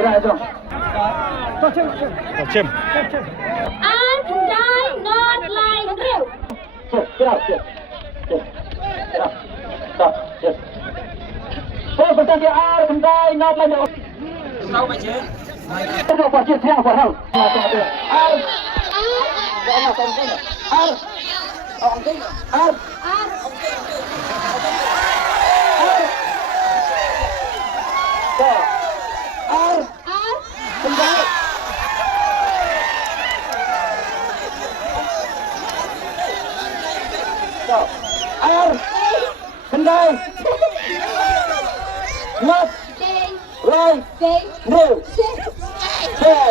Rajong. Chim. And die not like real. Get out. Stop. Yes. Tôi phải đi ar không đây nát lên đâu. Sao vậy chứ? Tôi phải chia theo phải không? Ar. Ar. Kendai, not, right, no.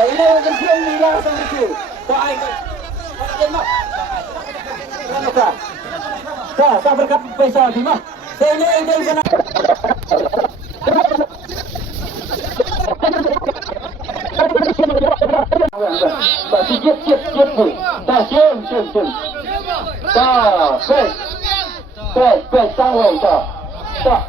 Ini yang siang ni lah sama tu. Baik. Tak berkat pesa di mah. Ini sana. Sikit. Tak cium. Tak, baik, sangway, tak. Cepat.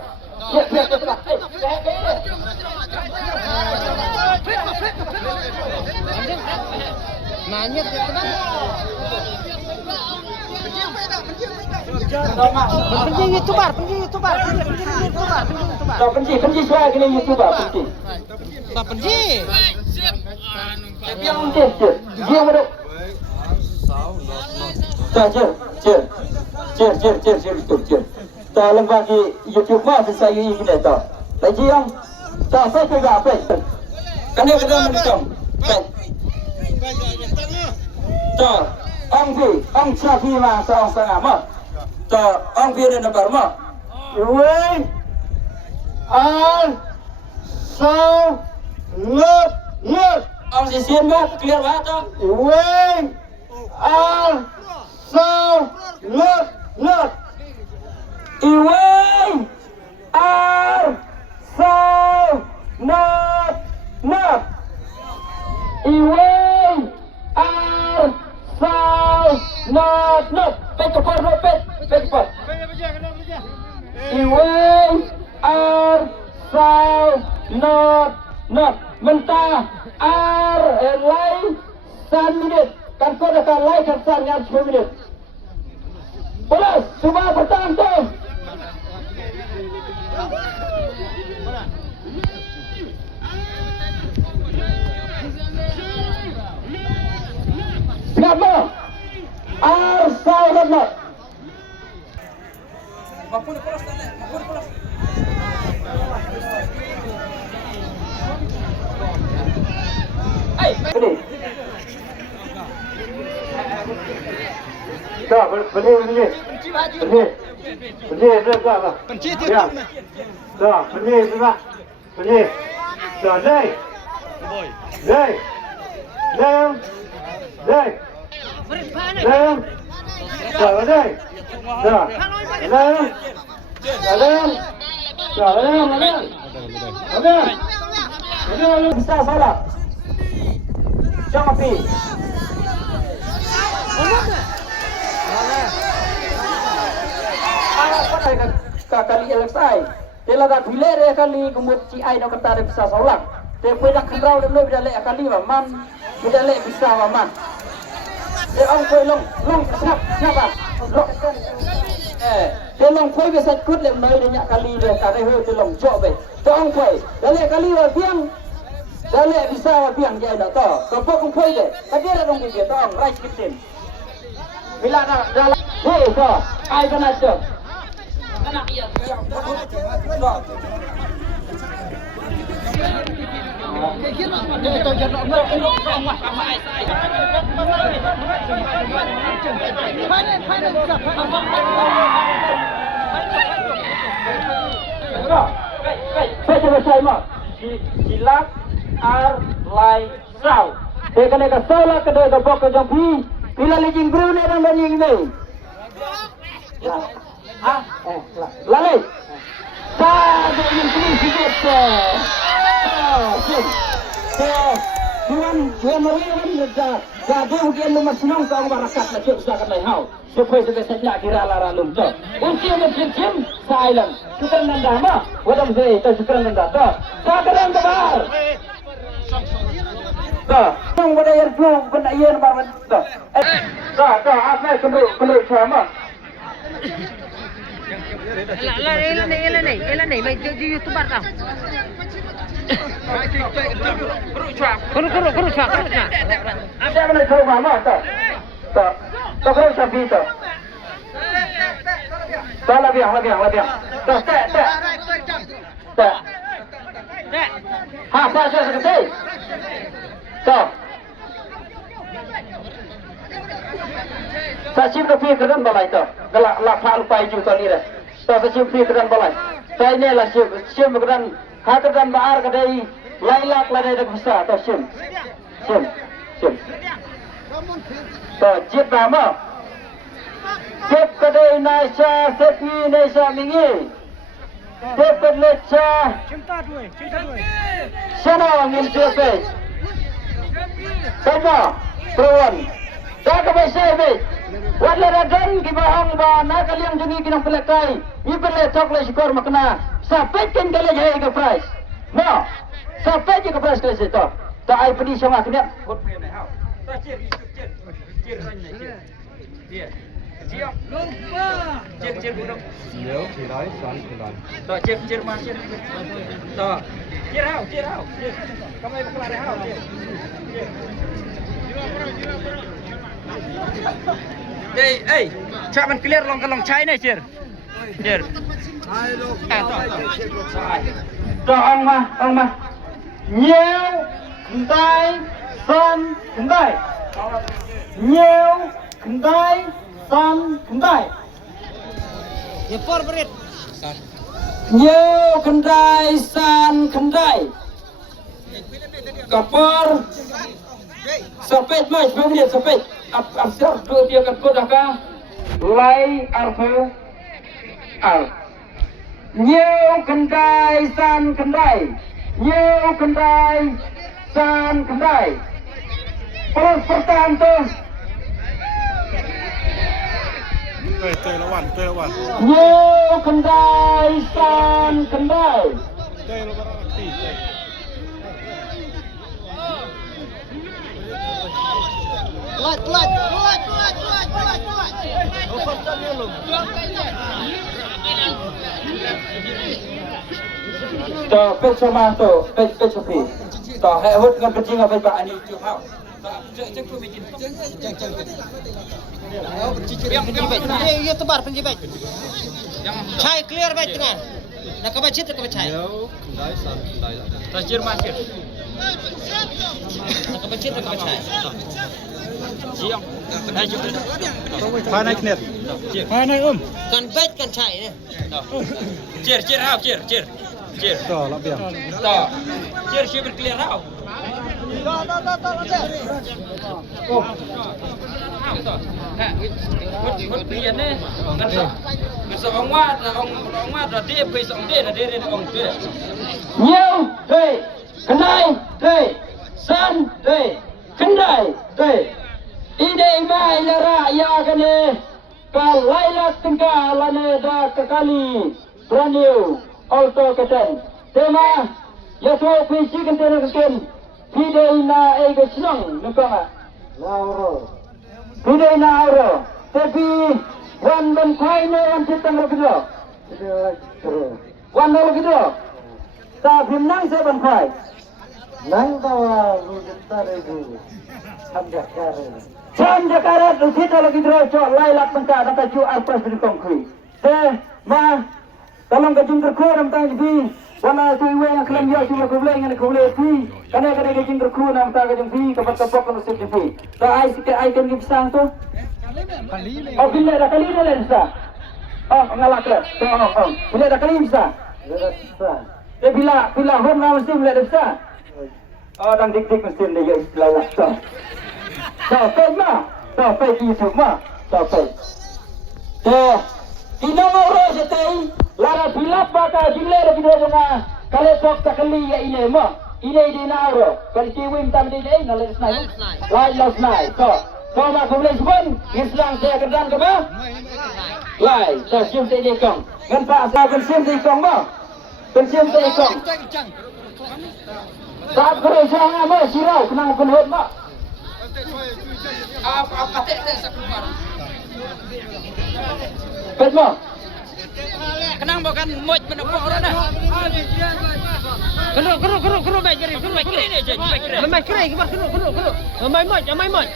Nanya ke mana? Penji YouTuber. Tak penji suara kena YouTuber penji. Tak penji. Dia mana? Tak cer. Dalam bagi YouTube mah saya ini tak. Lagi yang tak saya juga apa? Kena macam. Tak. Ang Shafi mah seorang setengah mah. Tak. Ang Fi dan Nabar mah. Wei. Lut. Ang sisian mah clear banget tak? Wei. Lut. Iway not. Iway not. Pet cepat. Iway not. Mentah lay san minit. Kan kau dah lay kan san yang 10 minit. Bolas, cuba bertahan tu. Siapa? Arsal Rahmat. Mampu polos. Ini. Dah, beli. Beli dah. Penji tu. Dah, beli. Dah, dai. Bisa salah. Jangan pi. Kali selesai. Tela dah biler kali kumut ci ai nak kata bisa solang. Te pun nak kendrau dan lo bila lek kali man. Bila lek bisa man. Ông quay long snap à. Te long quay bisa kut lek noi dia kali dia kare ho te long jok be. Te ông quay. Dah lek kali wa piang. Dah lek bisa wa piang dia dah to. Kau pun quay deh. Tapi ada dong dia to ông right kitin. Bila dah hei ko. Ai kena tu. Anak iya. Saya mah silap lai sau. Tekan ke salah kedua ke bok ke jampi. Bila lagi bro ni orang bani ini. Lalai. Tak ada yang sikit. Tuan Wen meriwan da dia mungkin nomor senang kau marakat na cuk sa kanai hau. Supaya sebesarnya kira lara lum to. Unti ngecim sa island. Sukan nanda ma. Wadam sei to sukan nanda to. Sakaran kabar. To. Tung pada air tu benda ieu bar to. To apa kembali sama. Elan ni, mai jadi YouTuber tau. Kuru cuak. Ada mana tahu mama to. To kau sabi to. To labiang. To te. Ha, sa sekali. To. Sa chim to pi keran balai to. Galak la phal pai ju to ni re. To sa chim pi keran balai. Sai ne la chim keran ha keran baar kadai lailak ladai dak bisa to chim. To chip nama. Chip kadai naisa sepi naisa mingi. Chip kadlecha. Cinta dua. Sana ngin sepe. Sama. Perwan. Dah ke besar be. Wala ragan ki bahang ba na kaliang jungi kinang pelakai. Ibele chocolate skor makna. Sampai ken kale jai ke price. No. Sampai je ke price kale to. Ta ai pedi sama kena. Hot pe nai hau. Ta cir. Dia. Siap. Lupa. Cir budak. Nếu thì nói xoắn thì nói. To cir ma cir. To. Cir hau. Kamu ai bakal hau. Cir. Hey, cak man clear long chai ni cir. To ong ma. Nhiều kendai son kendai. Nhiều kendai son kendai. Ya por berit. Nhiều kendai san kendai. Kapur Sapet mas, boleh sapet. Absar tu dia kat kota ka. Lai arfu al. Nhiều kendai san kendai. Nhiều kendai san kendai. Terus pertahan tu. Chơi là hoàn. Nhiều kendai san kendai. Chơi là tỉ. Telat. To pet sama to pet sopi. To hai hot dengan kecing apa pak ani tu hau. Cek tu bikin. YouTuber penjibat. Chai clear baik tengah. Nak kau baca chai. Nếu đấy xoắn đấy. Ta cir ma cir. Nak kau baca chai. Siap. Hai cuba. Phai này knệt. Phai này Kan baik kan chai ni. Cir hau cir. Tỏ là biển. To. Cir super clear hau. Hút biển ni. Kan sa ong wa da dia pe sa ong dia da dia ong tu. Nhiều đây, kendai đây, san đây, kendai đây. Ide mai la raya kene ka laila tingka lane da kali braniu auto keten. Tema ya so pisi kenten kenten. Pide na ego senang nukama. Lauro. Pide na auro. Tapi wan ban kai ne wan citang rokido. Wan no rokido. Ta phim nang se ban kai. Nang bawa rujuta regu. Sam Jakarta kita lagi terus lailak tengka kata cu arpas di konkret. Ma tolong ke jungkir ku nam tang di wana tu iwe yang kelam ya cuma kubule yang kubule ti kana kana ke jungkir ku nam tang ke jungkir kapat kan usip di. Ta ai sikit ai kan gipsang tu. Oh bila dah kali dah bisa. Oh ngalak le. Oh. Bila dah kali bisa. Bila hon mesti bila dah bisa. Oh dang dik mesti dia ya istilah waktu. Sampai mah, sampai YouTube mah, sampai. Inang orang setai, lara bilap baka jile lagi dua jena, kalau sok takali ya ini mah, Ini di nauro. Kalau ciwim tam di ini nalar snai. Lai los snai. So ma kumulai sebun. Islang saya kedan ke ba? Lai. So sium te di kong. Ngan pak sa kan sium te di kong ba? Kan sium te di kong. Tak kena sangat ma sirau kenang penhut ma. Apa teh sak keluar. Bet ma. Kenang bukan moch menepuk orang dah. Kena baik kiri, baik kiri ni je, baik kiri. Baik kiri, kena. Amai moch.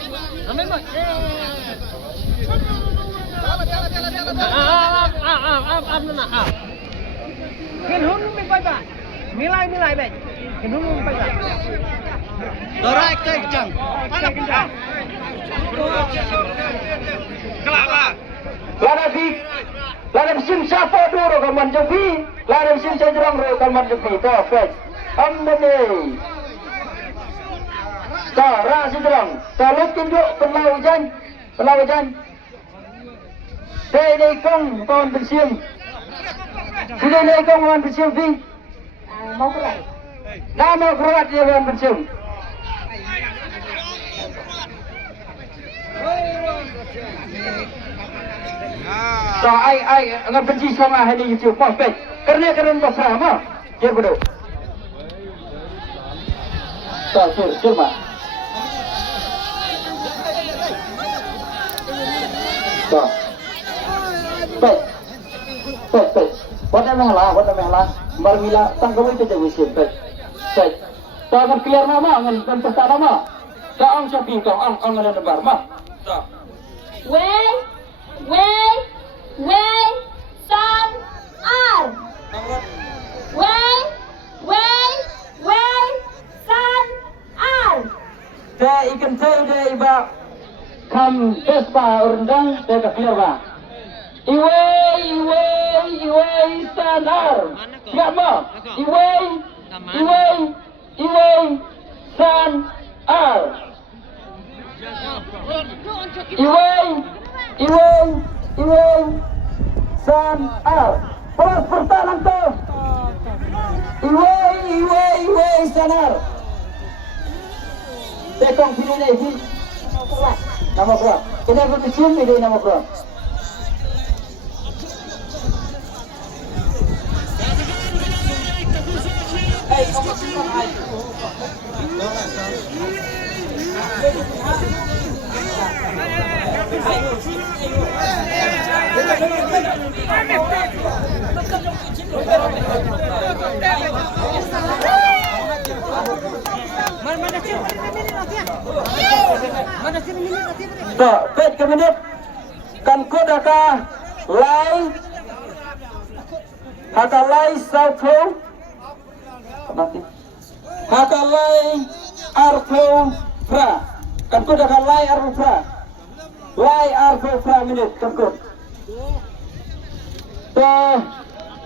Kenhun mi baik ba. Milai baik. Kenhun mi baik ba. Dorai kencang. Kelapa. Lada mesin siapa dulu kaman jepi. Lada mesin saya jerang ro kaman jepi. Tuh, fetch. Amne. Tuh, rasi jerang. Kalau tunjuk pelaujan. Teh kong kawan bersium. Sudah kong kawan bersium fi. Mau keluar. Nama keluar dia kawan bersium. So ai ngan benci sama hari YouTube perfect. Kerana pasrah mah. Dia bodoh. So sir mah. So. Baik. What lah. Marmila tanggaw itu je wisim. Baik. So akan clear nama ngan pesta nama. Kaang sapi kaang ngan lebar mah. So. Wei, san, ar. Wei, san, ar. Teh ikan teh iba kam pespa urendang teh clear ba. Iwei sanar. Siap mo? Iwei san ar. Iwei san ar. Terus pertahanan tu. Iwei sanar. Tekong pilih ni. Nama keluar. Kita berbincang pilih nama keluar. Pet ke minit kan kod lai sauto hakalai arfo fra kan kod lai arfo fra lai arfo fra minit kan kod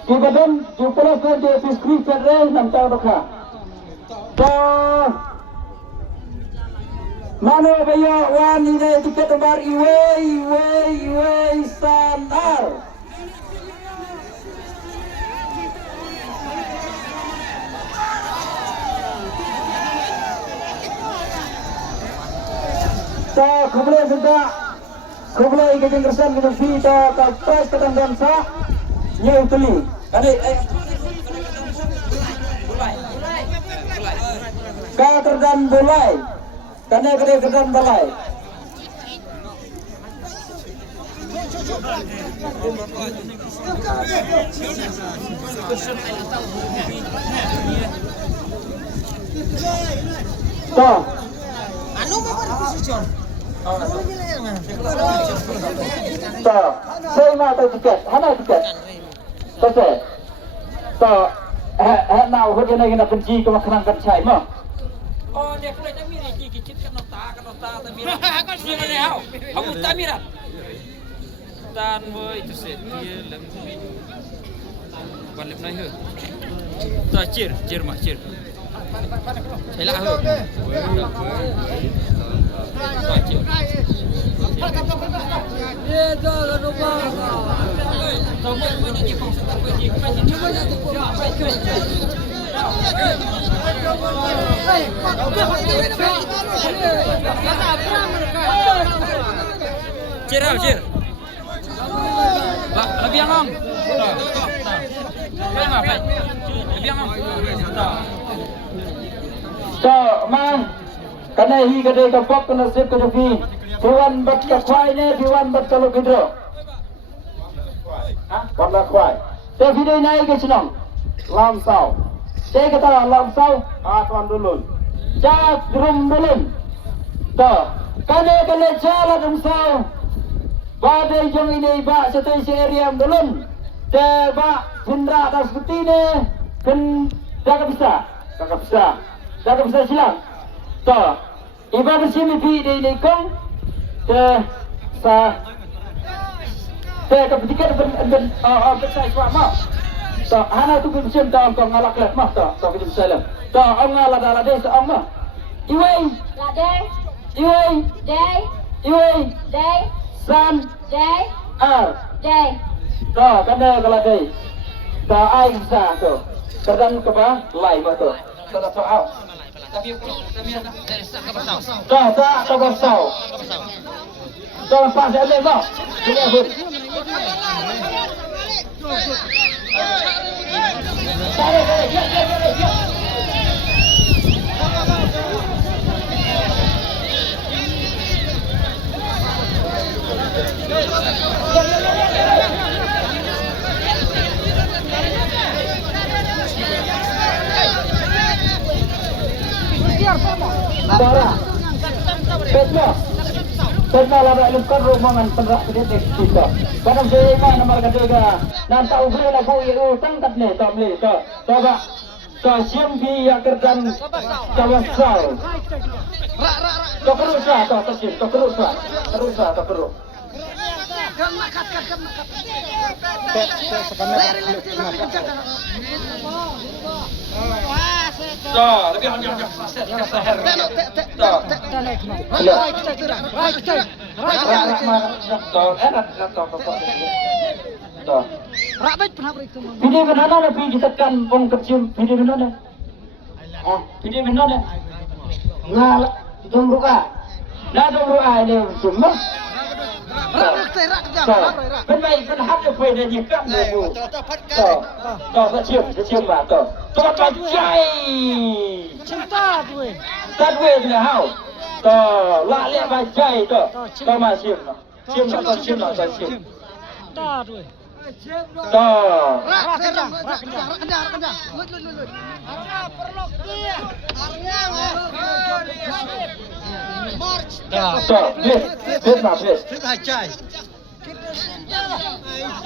Ibadan jumlah kerja fiskri federal 6 tahun dah. Mano bayo wan ini tiket bar iwei sanar. Kublai kejeng kersan kita fita kapres ketandan sa nyau teli. Kali ka kerdan bulai. Kane kerdan bulai. Toh. Anu mau berposition. Toh, saya mau tahu tiket, mana tiket? Toh, toh, now hujan lagi nak kunci ke makanan kan saya mah. Oh, dia kena jamir ni kicit kan nota tapi dia mana hau? Kamu tamiran. Dan boy itu set dia lembu. Balik naik he. Toh cir mah cir. Saya lah he. Cir, cir. Lebih yang om. Lebih yang om. So, man, kana hi kade kapok kana sip kada fi. Tuan bat ka kwai ne, tuan bat kalau kidro. Ha? Wan la kwai. Te video nai ke senong. Lam sau. Te kata lam sau, tuan dulun. Jak drum dulun. To, kana jala drum sau. Badai jong ini ba setai si area dulun. Te ba jindra das betine kan jaga bisa. Jaga bisa silang. To, iba bersih pi di kong. Te sa te ketika ben besar suat mah. To, hana tu bersih ta kong ngalak lek mah to kita salam. To, ang ngalak ala des ang mah. Iwei, Day. iwei, Day. san, Day. Day. to, kana kalau dei. To, ai bisa to. Terdan ke ba? Lai mah to. Kada soal. Tapi Tak kabasau. Jangan pas ada mah. Ini pun. Bara. Pernah lah lukan rombongan penrak kedetek kita. Kadang saya main nomor ketiga. Nanti ubah lah kau itu tangkat ni, tak boleh. Coba. Kasim dia kerdan kawasau. Tak perlu sah, tak kasim, tak perlu sah. Terus sah, tak perlu. dah, lebih hanjang seher. Dah. Video benar ada video tekan bong kecil video benar ada. Video benar ada. Ngal domruka. Nah domruka ini semua. Bên này bên hát được về là nhiệt cam rồi. Có chiêm mà có. Cho cái chay. Tát về thì hảo. Có lạ lẽ bài chay đó. Có mà chiêm nó. Chiêm nó còn chiêm nó còn chiêm. Đó. Đó, biết mà biết.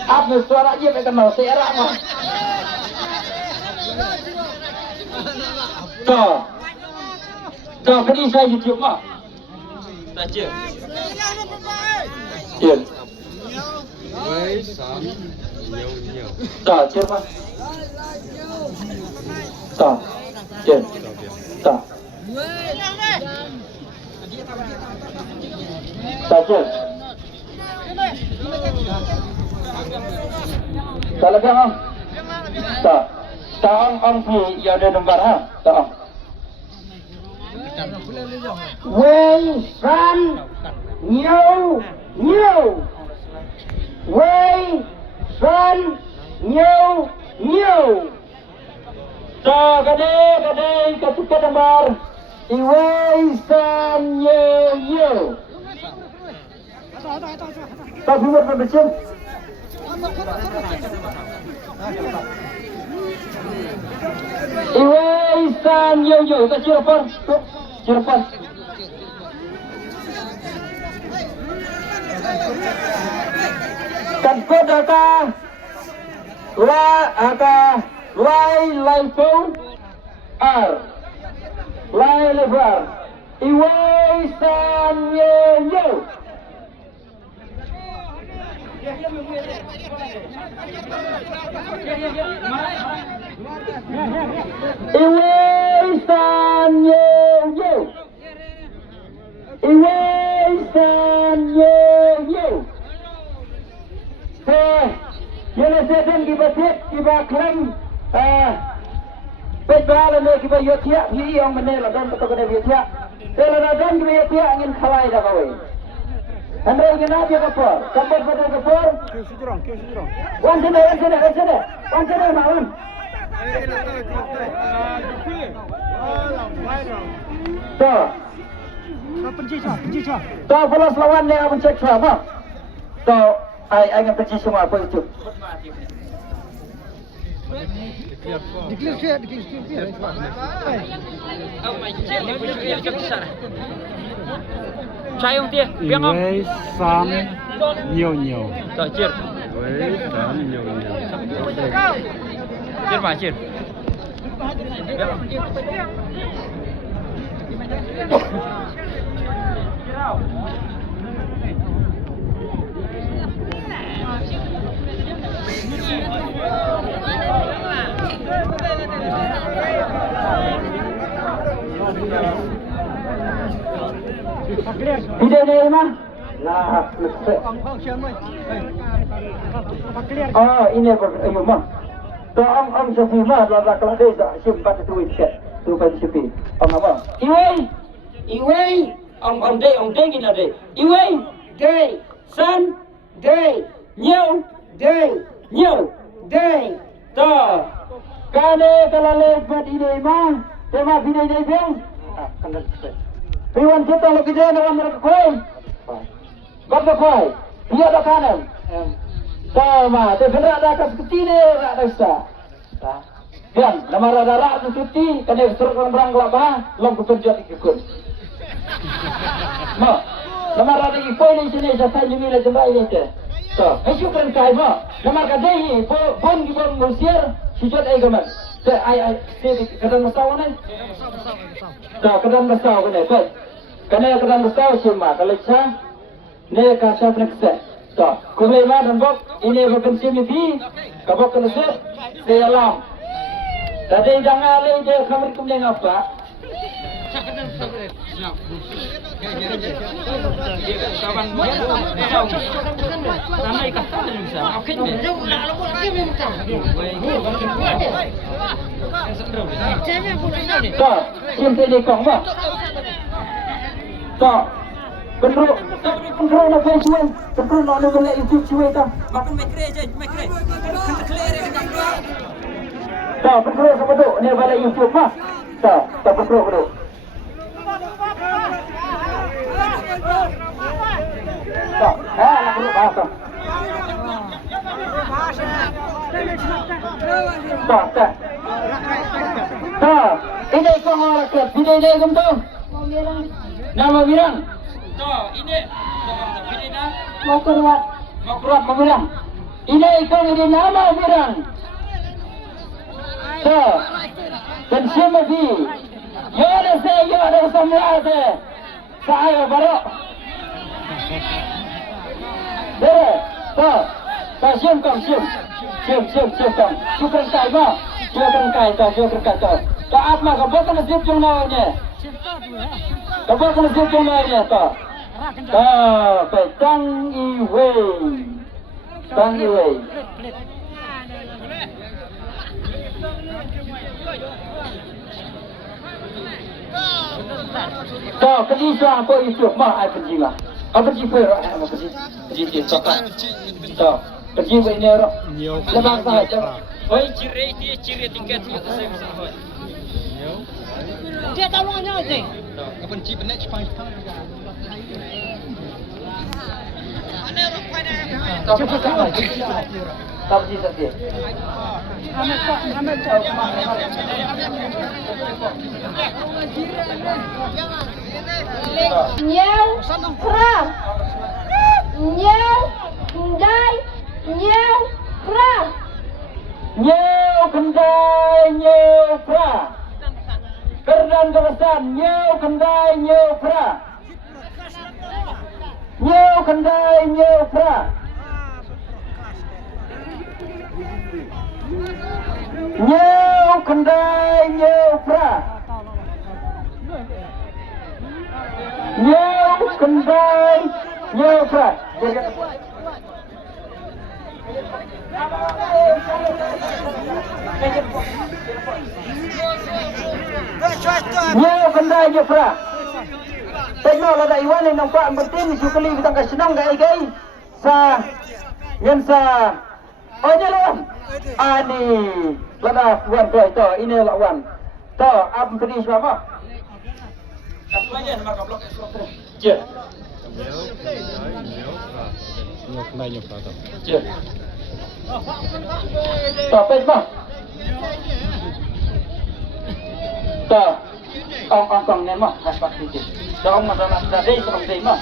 Áp với suara dia phải cần màu sẽ ra mà. Đó. Đó, cái đi sai YouTube mà. Dah chưa? Tiền. Đó, chưa mà. Đó. Tiền. Đó. Đó chưa? Talaga không? Đó. Đó, ông thì giờ đây đồng bạc ha? Đó. Quay san nhiều quay san nhiều so gede ketika gambar iway san nhiều tapi buat berbecin iway san nhiều ta Cirebon kan kod data lai phone R lai lebar iway san nhiều iway san nhiều iway san nhiều Jadi saya dan kita klaim, baik bahagia kita yotia hi yang menela dan betul kena yotia. Kalau dan kena yotia angin khalai dah kau. Anda ingin apa kapor? Kapor betul kapor? Wan sana mawan. Tuh. Tuh bolos lawan dia mencek sama. Tuh, ai ingin pergi semua apa itu? Sayang dia, biang om. Wei sam nhiều nhiều. Tak cer. Wei sam nhiều nhiều. Cer mah cer. Tidak ada mah. Nah, oh ini ayo mah. Tuh om sepi mah lah kalau dia simpan itu ikat. Tu pada sepi. Om apa? Iwei. Om deh gini deh. Iwei, deh, san, deh, nyau, deh. Tuh. Kane kalau lepas ini mah, tema video ini bang. Kena. Piwan kita lagi jalan dengan mereka koi. Berapa koi? Dia ada kanan. Sama, tapi ada seperti ini, ada sah. Kan, nama rada cuti, kena suruh orang berang kelapa, long bekerja ikut. Ma, nama rada ikut ini sini saya jumlah jumlah ini je. So, itu kan kaya ma, nama kadai, bon gibon musir, sujud agaman. Saya kadang masalah ni. So, kadang masalah ni, baik. Kena kadang masalah siapa, kalau saya, ni kasih penekseh. So, kumai dan bok ini berpensi miti, kabok kena saya lam. Tadi jangan lagi dia kami kumai apa? Kawan nama ikat tadi bisa. Oke deh. So, simpan di kong ma. So, Kontrol nak cuci, kontrol nak boleh itu cuci tak? Makan mikre je, mikre. Kita clear yang dua. Tak, kontrol sama tu. Ni balik YouTube mah. Tak kontrol dulu. Tak, nak perlu bahasa. Tak. Ini kau orang kelab, ini kamu tu. Nama Wirang. Tuh, ini dah. Mau keluar. Mau Wirang. Ini kau ini nama Wirang. Tuh. Dan siapa di? Yo ada semua ada. Saya baru. Deh. Tuh. Siap kau. Syukur kai mah. Syukur kai tu. Taat mah kau bukan nasib cuma ni. Kau bukan nasib cuma ni tu. Tang Iwei. Tuh, kedisa apa itu? Mah ai pergi lah. Apa pergi pergi? Apa pergi cakap. Tuh, pergi ini orang. Lepas sahaja. Oi, ciri tingkat itu saya bisa buat. Dia tahu mana je. Apa cip next 5 time? Cukup tak? Tak pergi saja. Nhau, kram. Nhau, dai, nhau, kram. Nyau kendai nyau pra. Kerdan kebesan nyau kendai nyau pra. Nyau kendai nyau pra. Nyau kendai nyau pra. Nyau kendai nyau pra. Nyo kendai je fra. Tengok lah dah Iwan yang nampak penting jukali kita kasih senang gay. Sa yang sa. Oh jalan. Ani. Lada Wan tu itu. Ini lah Wan. Tu apa tadi siapa? Apa aja nama kablok esok. Je. Nhục này nhục đó. Je. Tu apa siapa? Tu. Ông nên mà hai bác đi cho ông mà ra đây xong gì mà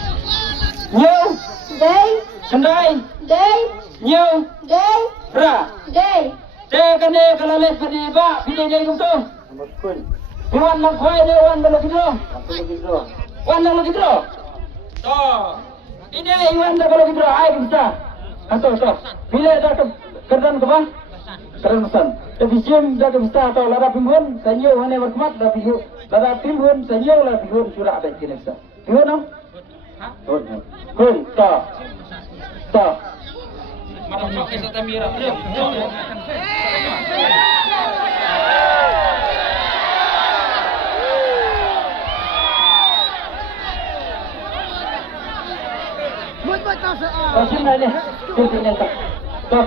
nhiều Đây. kendai Đây. nhiều Đây. ra Đây. đây cái này kalau les pada ba pilih dia gitu Iwan nak kau dia Iwan belum gitu Iwan nak gitu toh ini Iwan dah kalau gitu ayo kita atau pilih dah kerdan ke bang kerdan pesan tapi sim dah kita atau lara pimbun sanyo hanya berkemat dah pihu lara pimbun sanyo lara pihun surat baik kini kita pihun dong pihun toh Mana cok ke satu mira. Sim này đi sim này toh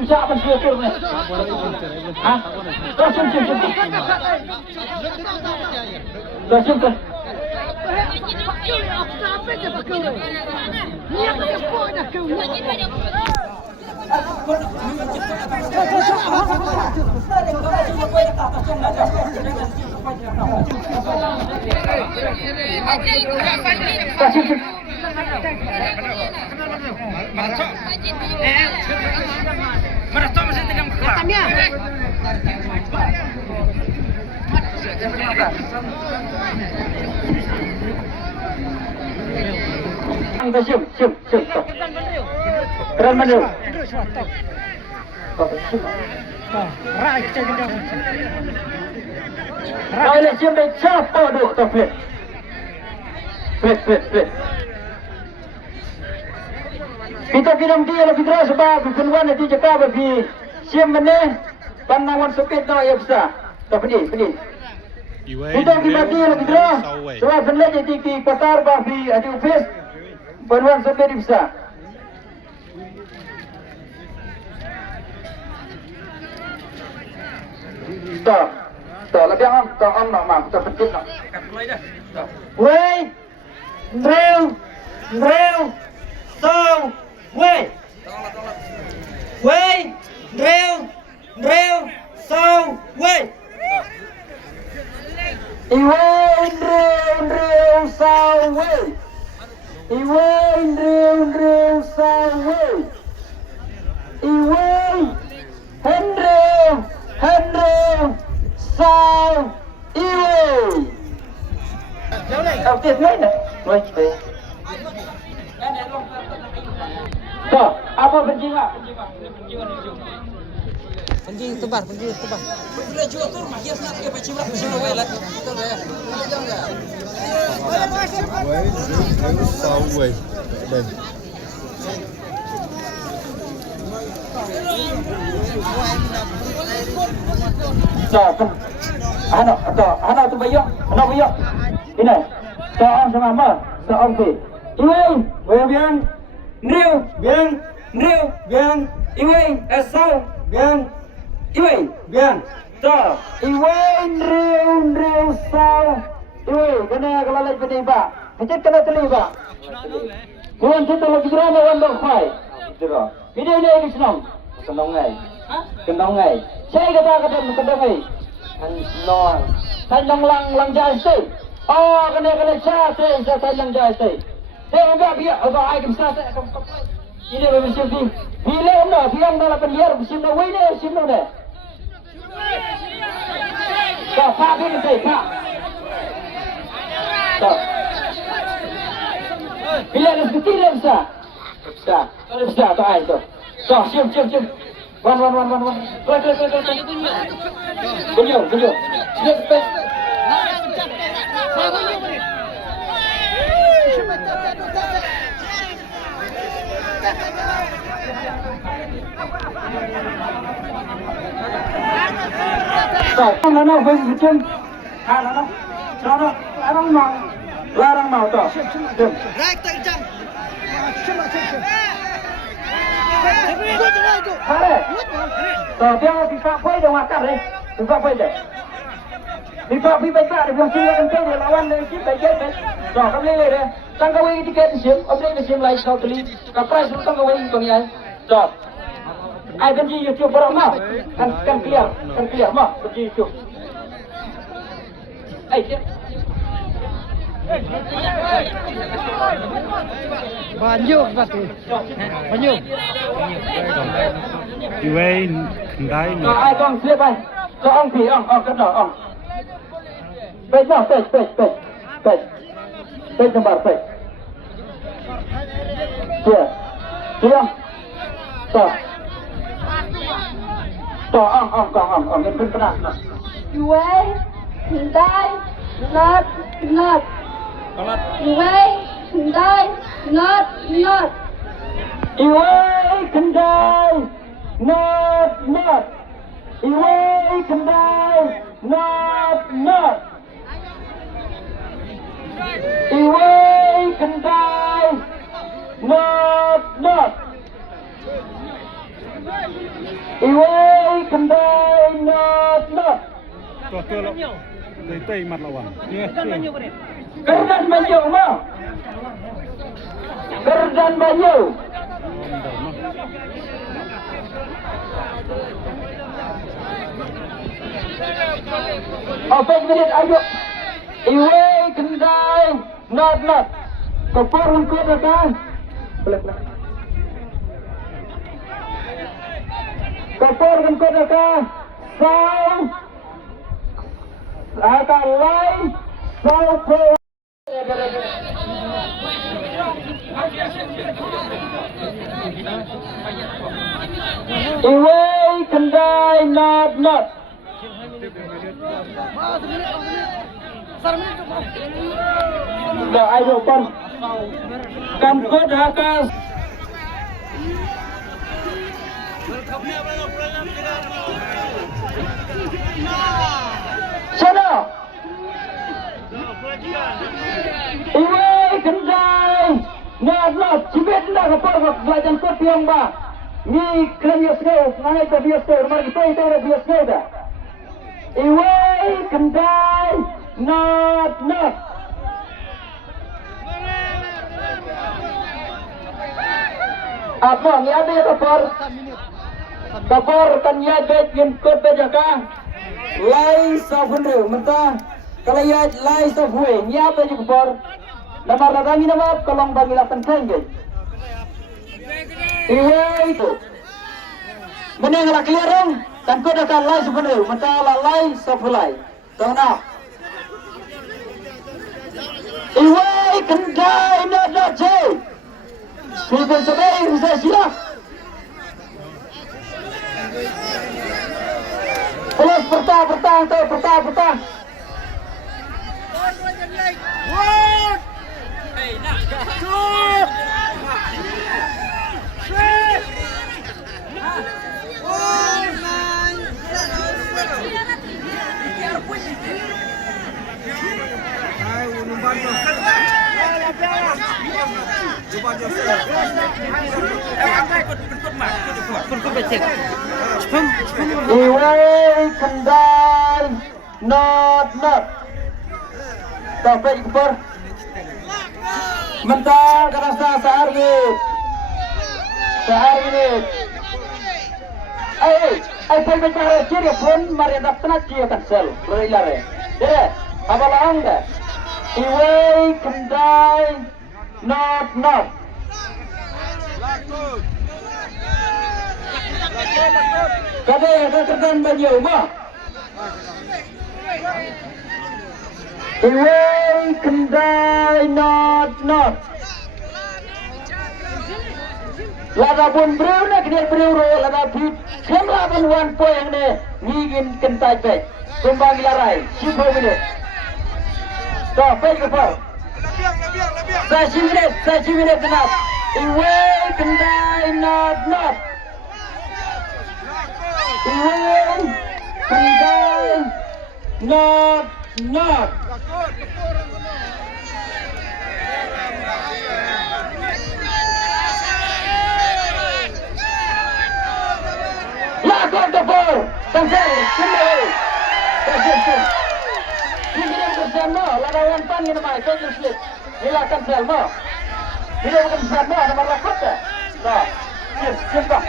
bisa apa sih tu ni ah toh sim toh sim tu Mana cok masih tegang kelak. Angka sim. Keren mana? Kau lihat sim dah siapa duk toplet. Fit. Kita pinam dia lebih terus sebab keluar nanti cakap bagi sim mana pandangan sempit tak ya besar. Tak pedih. Kita mati lebih terus. Sebab sebenarnya jadi di Qatar bagi ada ofis pandangan sempit besar. Tak lebih am, tak am nak mak, tak penting nak. Wei, drill, so, wei, drill, so, wei. Iwan drill, so, wei. Iwan drill, so, wei. Iwan Henry, sao yêu đầu tiên đấy nè rồi tuh apa benci nggak Penji tebar. Bila jual tu rumah hias nak ke pacim lah pacim awal lah. Betul dah. Sao quay đây. Anak tu bayar. Ini. Seorang sama apa? Seorang tu. Biang. Iway, asal. Biang. Tak. Iway, Riu, sao. Iway, kena kalau lagi pada iba. Macam kena terlibat. Tuan kita lagi berapa orang berkhai? Tidak. Video ni senang. Kendang ngai. Saya kata kendang ngai. Kendang. Saya lang jai tu. Oh, kena cah saya lang jai tu. Saya enggak biar agak ai kimsa saya akan. Ini bermusim ni. Bila anda biang dalam penyiar musim ni, wei ni musim ni. Tak pak ni saya pak. Tak. Bila nak sekitar dia bisa. Bisa tak ai tu. Tak siap. Wan. Bunyi. Siap pes. Tak, mana macam larang mau toh. Hare. Toh dia bisa poin dong akar deh. Bisa poin deh. Bisa baik dia bilang sini kan dia lawan dari sini baik. Toh kamu lihat deh. Tangga wei tiket sim, update sim lain kau beli. Kapras lu tangga wei kau ni ay. Toh. Ay benci YouTube orang mah. Kan clear mah benci YouTube. Ay dia. Banyak pasti. Banyak. Iway kendai Có ai con xếp ai? Có ông thì ông cất đỏ ông. Page nào page number page. Chưa. Toh ông nên pernah. Wei, Hyundai, not. Wei, Hyundai, not. Iway kendai not. Iway kendai not. Iway kendai not. Iway kendai not. Tuh lo. Dari tay mat lawan. Gerdan Banyu mah. Gerdan Banyu. Oh, 5 minit ayo. Iway kendai not. Kopor hukum kan? Boleh. Kopor hukum kan? Sau. Akan lain. Sau pro. Iway kendai not. Dah ayo kan kod hakas. Sana. Iway kendai not. Cibet dah kapal belajar kod yang bah. Ni kerja sekali, nanti kita biasa, rumah kita itu ada biasa dah. Iway kendai not. Apa ni ada ya kapor kan ya bet yang kot bejaka. Lai safundru mentah. Kalau ya lai safue, ni apa je kapor? Nama radangi nama kolong bagi lapan sengge. Iway itu. Meneng la clear dong. Dan kau dah lai safundru, mentah lai safulai. Tahu nak? Iway kendai not je. Sudah sebaik bisa silap. Plus pertah. Iway kendai not. Sampai ikut. Mentah kerasa sehari ini. Ay bicara ciri pun mari dah tenat cia cancel. Berlari. Deh, apa lang dah? Iway kendai not. Kada kerdan Banyu mah. Iway kendai not. Lada pun beriu nak dia beriu lada pit. Semua pun 1 point ni ngigin kentai pek. Tumbang larai. 10 minit. So, pek kepar. Saya minit tenat. Iway kendai not. Iway kendai not. not. Lakon tepur, cancel, kembali. Cancel. Ini bersama, lawan pan ini mai, cancel slip. Ila cancel mo. Ini bukan bersama, nomor lakon dah. Dah, siap dah.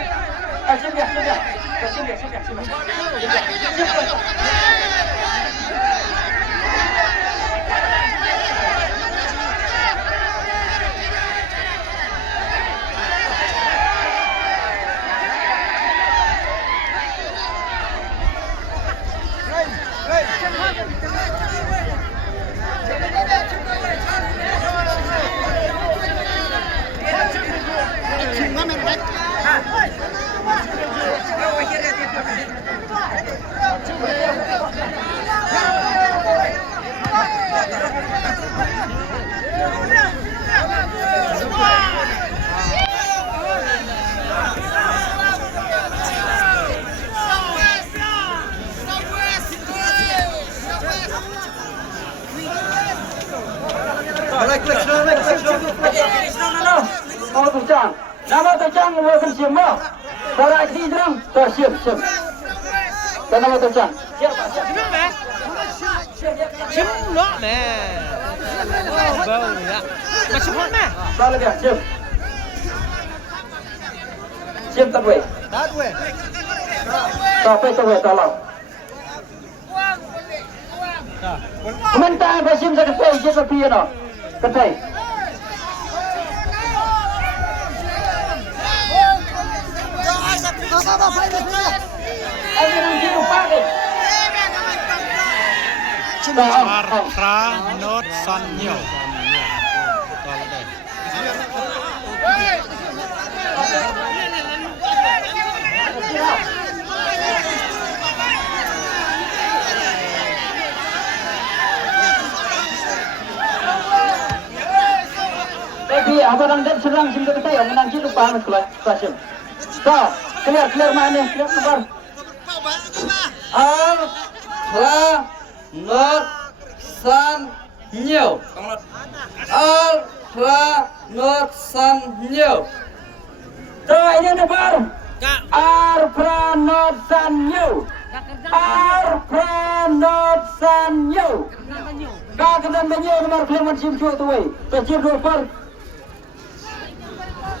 Nama tercang bukan siapa. Para aksi terang, siap. Dan nama tercang. Siap. Semua meh. Bau ya. Masih pun meh. Salah dia, siap. Siap tak boleh. Sampai tak boleh tolong. Mentah basim sa katay, siya piyo no. Katay. Ay, nang sino pake. Arfra Not Sanyo. Tapi abang dan serang sini kita yang menang situ paham kelas stasiun. So, clear mana? Clear nomor. Alpha Not Sanyo. Alpha Not Sanyo. So ini nomor. Alpha Not Sanyo. Alpha Not Sanyo. Kakadan banyo nomor Clement Sim Chu tu wei. Tajir dua par.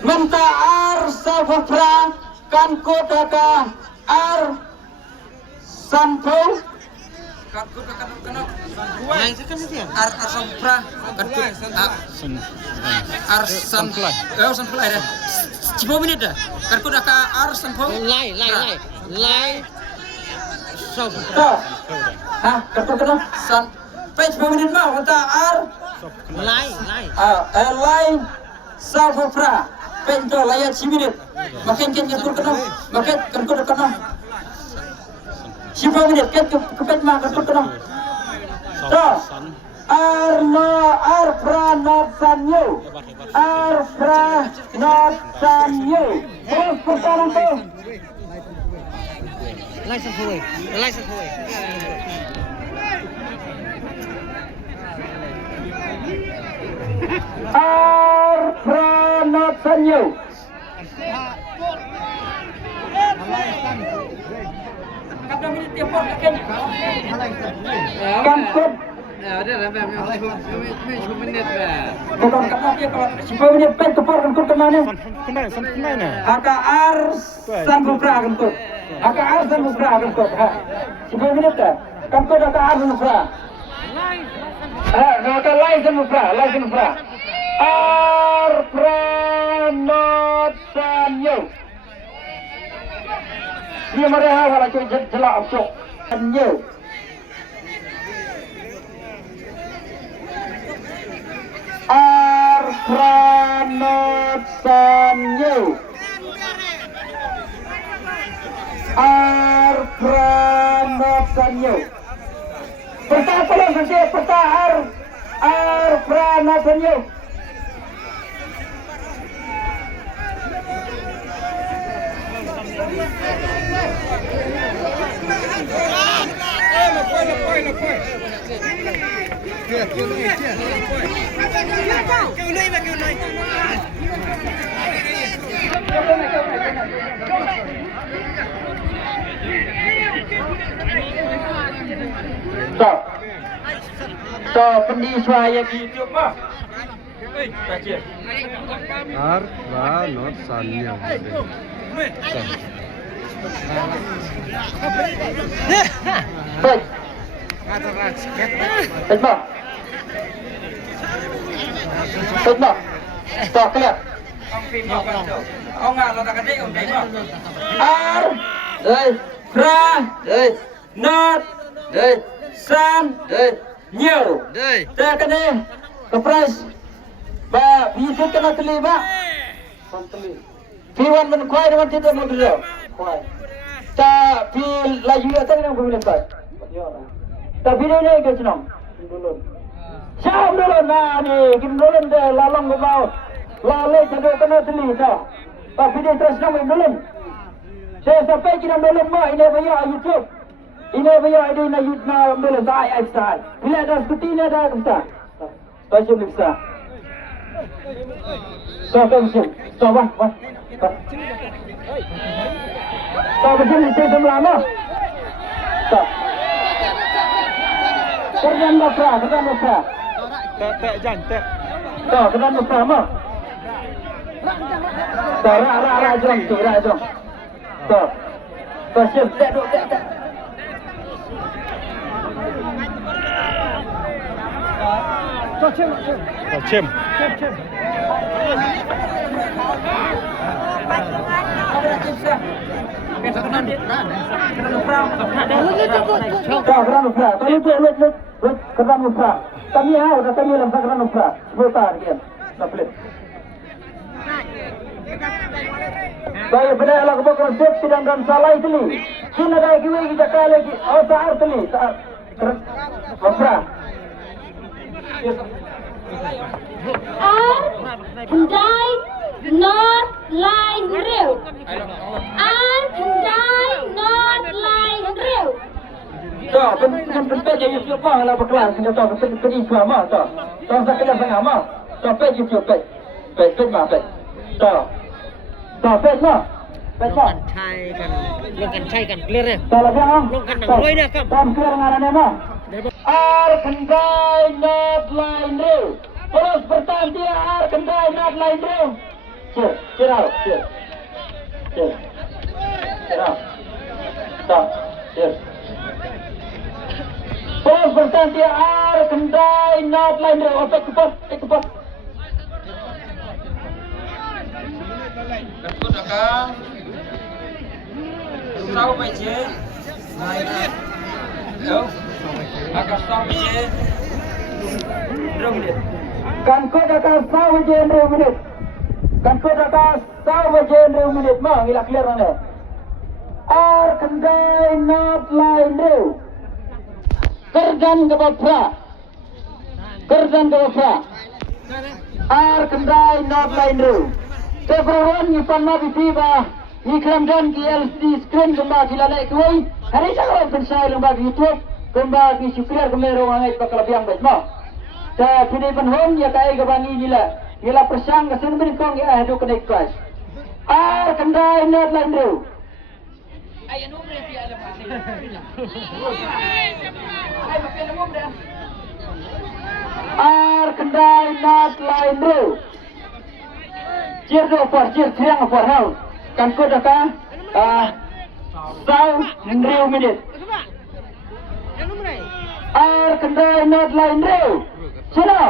Menta ar safra kan kota ka ar sampo Ar sampra ar samplai. Samplai dah. 10 minit dah. Karku dah ka ar sampau. Lai. ta. Ha, kata san. Pai 10 minit mah menta ar Lai. lain safra. Pento layar 10 minit. Makin kan kena. 10 minit kan kepet mah kan kena. Ta. Arfra Not Sanyo. Arfra Not Sanyo. Terus pertanyaan tu. License away. Arfra Not Sanyo. Kapten minit dia pun kan. Kamput. Ada lah memang 10 minit lah. Bukan kata dia kalau 10 minit pen tepar kan kut kemana? Sampai na. AKR Sanbupra kan kut. AKR Sanbupra kan kut. 10 minit dah. Kan kut AKR Sanbupra. Nota lain Sanbupra. Arfra Not Sanyo. Dia mereka kalau cuy jelak cok. Sanyo. Arfra Not Sanyo. Arfra Not Sanyo. Pertama saja Arfra Not Sanyo. to pendi suaya gitu mah. Kacir. Ra not san nhiều. Baik. Baik mah. Baik mah. To kelihatan. Ông ngà là cái đấy ông đấy mà. Ar, đây, ra, đây, nát, đây, san, đây, nhiều, Đây. ta cái này, cái price, và ví dụ cái nào teli ba, P1 mình quay nó tidak mau dulu, quay, ta P laju atas yang boleh lepas, tapi ini ke senang, dulu, siapa dulu nah ni, kita dulu dah lalang ke bawah, lalu jadi kena teli dah. Tapi dia terus nama belum. Saya sampai kena belum mah ini bayar YouTube. Ini bayar ini na YouTube na belum saya saya. Bila ada skuti ni ada bisa. Pasal bisa. So bisa. So wah. So bisa ni saya semula. So. Kerjaan apa? Tệ dành tệ. So kerjaan apa? Ra jom. Siap, tak. Chim. Saya benar lah kepada konsep sidang dan salah itu ni. Kena dah kiwi kita lagi. Oh saar tu ni. Saar. Apa? Kendai North Line Rail. Kendai North Line Rail. Tak, penting je YouTube mah lah berkelas. Kita tahu penting semua tak. Tak usah kelas sangat mah. Tak pay YouTube pay. Pay mah pay. Tak. Tak pay mah. Pay mah. ลงกันใช้กันเคลียร์เลย Tak lagi ah. ลงกันหนังร้อยเนี่ยครับ Tam clear dengan anda mah. Kendai North Line Rail. Terus bertahan dia Kendai North Line Rail. Cheer out. Tak. Cheer. Terus bertahan dia Kendai North Line Rail. Take ke pos. Aku dah kan. Sau mày chế. Đâu? Agak sau mày chế. Rung dia. Kan kau dah tahu genre minit. Kan kau dah tahu genre minit mah gila clear mana. Kendai North Line Rail. Kerdan ke bawah. Kendai North Line Rail. Everyone you can now be tiba. Ikram dan LCD screen kembali lalai kuai. Hari sekarang pensai kembali YouTube. Kembali syukur kamera orang itu bakal biang baik mah. Saya pilih penhom ya kaya kebangi nila persang kesan berikong ya hidup kena kelas. Kendai North Line Rail. Ayah nomor dia ada mana? Ayah pakai nomor dia. Kendai North Line Rail. Cheer triang for how. Kan kau dah sau Rail minit. Kendai North Line Rail. Sino?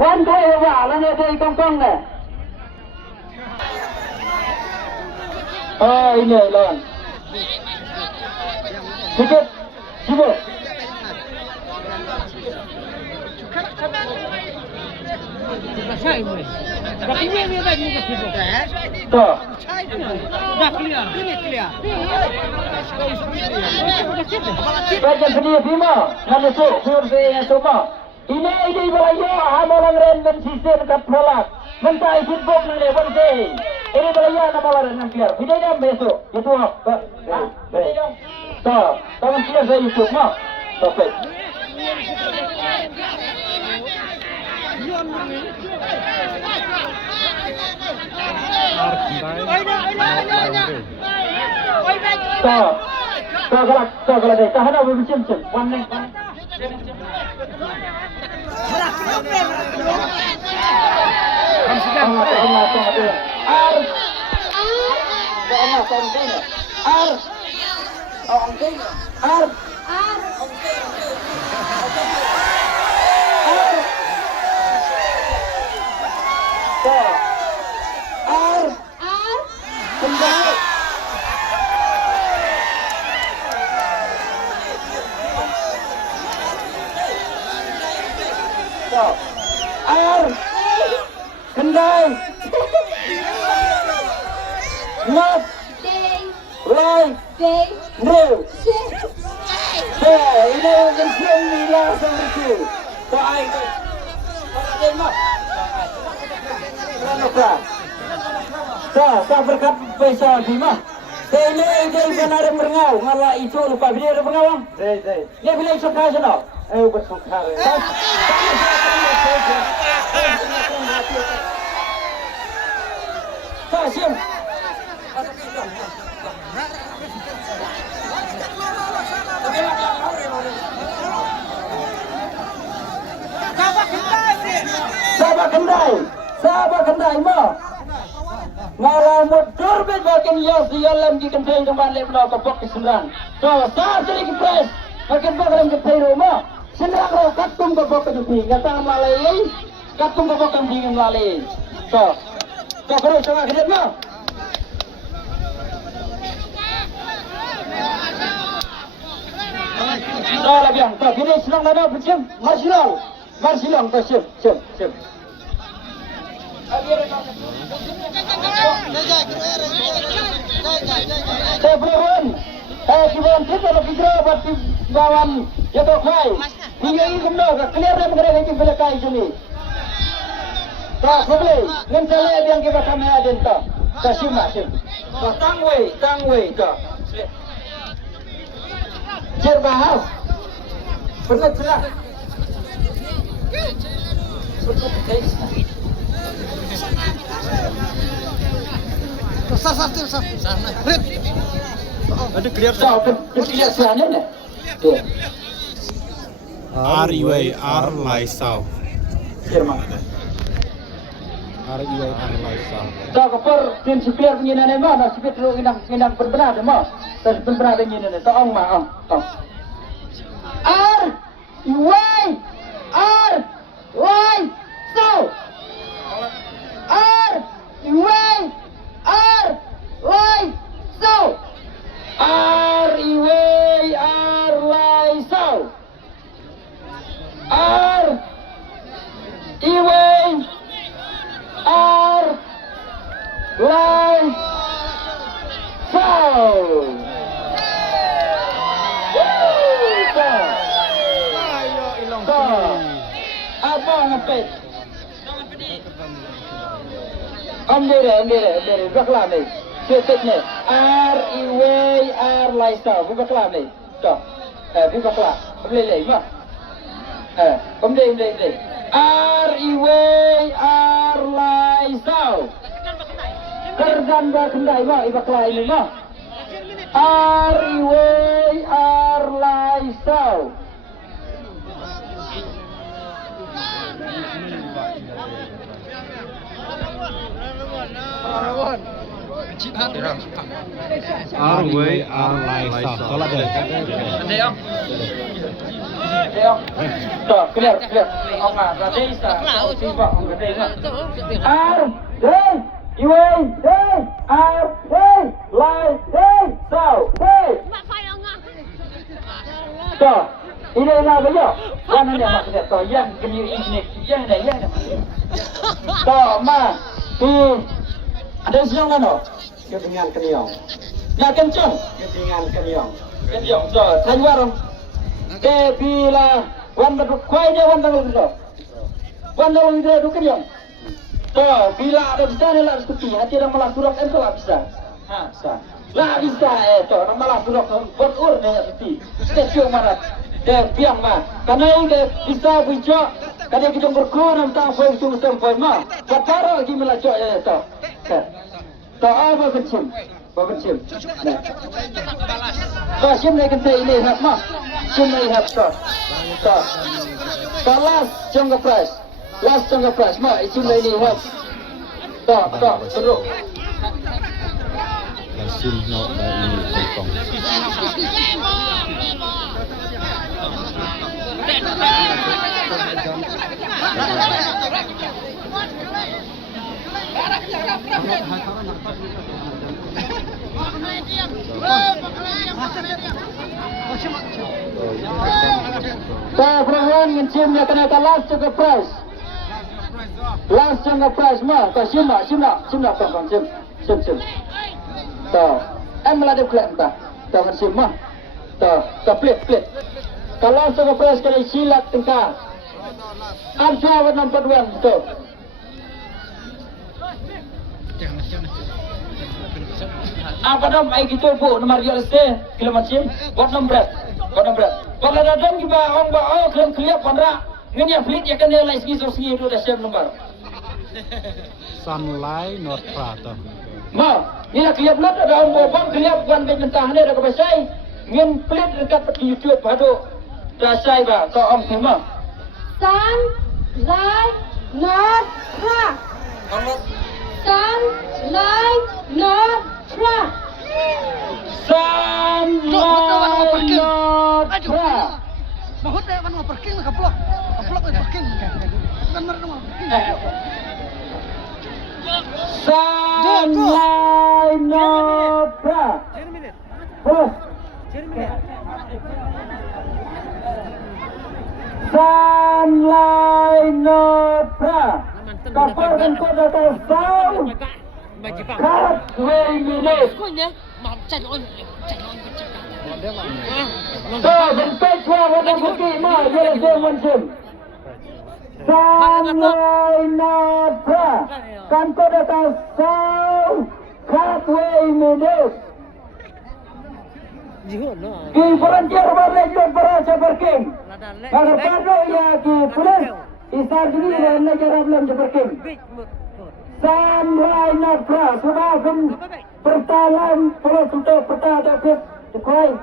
One day wa la ne dei kong ne. Ini lawan. Sikit. Cuba. Tapi ni lagi ni kita. Tak. Dah clear. Clear. Baca sedia Bima. Nanti sur saya semua. Ini balaya amalan ren sisir kat pelak. Mentai sibuk ni bangsa. Ini balaya nama lain yang clear. Video jam besok. Itu apa? Tak. Tangan clear saya YouTube mah. Sampai. Kalau deh, tahan apa macam-macam. One. Kendai not lai nil ini yang siang bila seperti baik tak berkat pesa lima ini benar berngau ngalah itu lupa bila berngau dia bila itu kaya no bersungkar Kasim Sabah kendai mo ngalah motor bebakin yos yalam di kendai tempat leblo kepok kesenang so saat jadi kepres makin bakalan kepai rumah senang ro katung kepok kejupi kata malai katung kepok kambing malai so terus sama kedep mo lagi yang tak ini senang nada macam marsilong tu siap saya berhubung kiban kita lagi jawab di bawan jatuh kai hingga ini kemudian clear dan mengenai ini boleh kai sini tak boleh ngencale yang kita kami ada entah kasih masih tangway tak cerbahau benar cerah Ada clear sana R Laisau. Tak kapur tim supplier penyinan mana sipit lu inang berbenar demo. Dan berbenar dengan ini tak ong R Y so R Y so R Y so R apa ngepet? Ambil berkelam ni. Ceritanya R Laisa, berkelam ni. Toh, berkelam. Boleh lagi mah. Boleh. R Laisa. Kerdan berkendai mah, berkelam ini mah. R Laisa. Laisa. Solat deh. Ada yang Tuh, clear. Ông là ra đây sa. Đi vào ông ra đây mà. Tuh, ini lah bây Yang ini maksudnya tuh yang ini yang ini. Tuh, ma. Ada siang mana? Ketinggalan keniong. Nggak kencang? Ketinggalan keniong. Tuh, tanya bila wan kuai dia wan tanggal itu. Wan tanggal itu tu kan yang. Toh bila ada bisa ni lah seperti hati orang malah surat itu lah bisa. Bisa. Lah bisa toh orang malah surat buat ur ni seperti. Stasiun mana? để piang mà cái này cái bisa punya cái này kita berkurang tentang poin cuma poin mà và cái đó kita malah cok ya to to apa bencim to sim này kita ini hab mah sim này hab to last jangka price mah sim này ini hab to terus Lasim no ini kosong. Perempuan yang sim dia kena last jangka price mah to sim nak pang sim to em malah dia kelak entah to kan sim mah to plate kalau jangka price kali silat tengkar Arja warna 41 tu. Apa dom ai gitu bu nomor real estate kilometer buat nombor berat. Kalau ada dom kita orang bawa klaim clear pandra ngenya fleet ya kan dia lagi segi itu dah siap nomor. Sunlight not prata. Ma, ini clear fleet ada orang bawa clear bukan mentah ni dah kebasai. Ngin fleet dekat di YouTube hadu dah sai ba to om semua. Sunlight not track. Sunlight not track. Sunlight not track. Mahut deh, mana parking lah, kaplok parking. Kan mana mau parking? Sunlight not track. Terus. Sunlight not track. Kapal dan kota tahu. Karat way minit. Tuh, sampai semua warna putih mah dia langsung muncul. Sunlight not track. Kan kota tahu. Karat way minit. Di frontier balik dan perasa parking. Kalau padu ya di polis, isar sini dan negara belum parking. Sunlight not track. Sudah pun pertalan polis untuk peta dapat dikuai.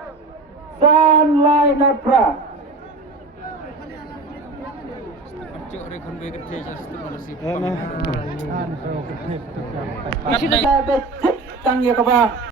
Sunlight not track. Kita dah becik tangga kebah.